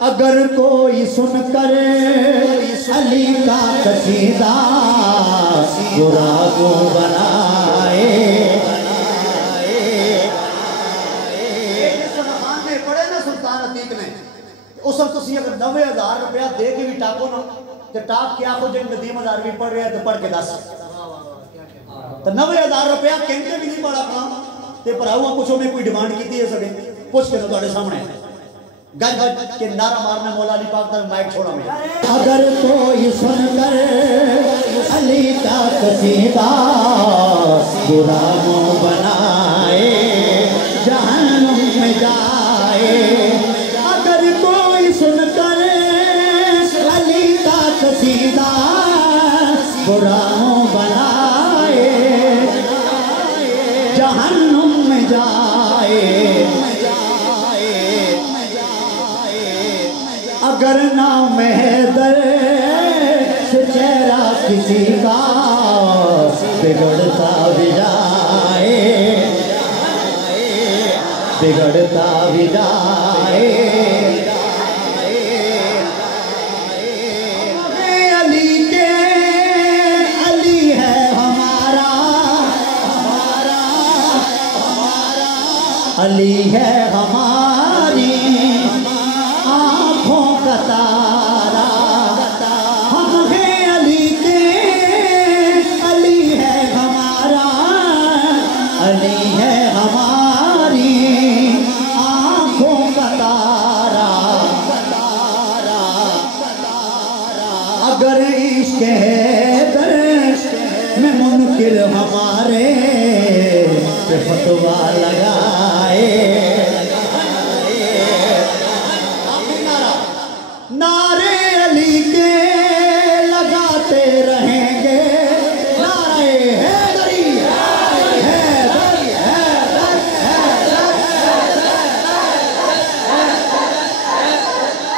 अगर कोई सुन करे अली का कसीदा बुरा को बनाए। पढ़े ना सुल्तान अतीक ने उस वक्त तुम अगर 90,000 रुपया दे के भी टाको ना तो टाक के आखो जो नदीम हजार भी पढ़ रहे हैं तो पढ़ के दस तो 90,000 रुपया कहते भी नहीं पड़ा काम ते भराऊआ पूछो मैं कोई डिमांड की है सके पूछ के तो सामने गज गज के नारा मारना मौला अली पाक का माइक छोड़ा मैं। अगर कोई सुन कर अली का कसीदा बुरा मुंह बनाए जहन्नुम में जाए। अगर कोई सुन कर अली का कसीदा बुरा मुंह बनाए जहन्नुम में जाए। अगर नाम हैदर से चेहरा किसी का बिगड़ता भी जाए बिगड़ता भी जाए। अली के अली है हमारा अली है हमारी आँखों का तारा। हम हैं अली के अली है हमारा अली है हमारी आँखों का तारा। अगर इश्क हैदर में मुनकिर हमारे पे फतवा लगाए। नारे अली के लगाते रहेंगे नारे हैदरी हैदर हैदर हैदर।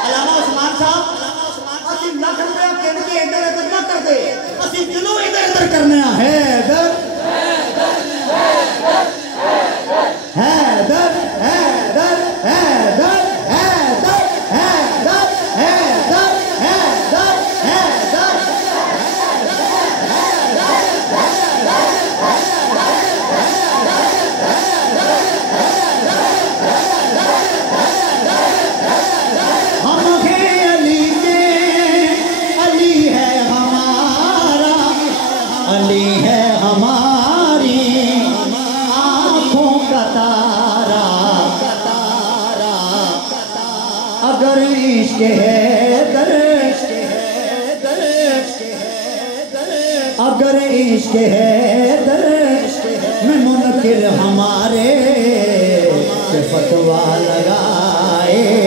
अलामा उस्मान साहब असि लाख रुपया कहने के इधर उधर ना कर दे असि दिलों इधर उधर करने हैदर हैदर हैदर हैदर हैदर हैदर हैदर हैदर हैदर। हम हैं अली के अली है हमारा अली है हमारी आँखों का तारा। अगर इश्क हैदर अगर इश्क हैदर में मुनकिर हमारे पे फतवा लगाए।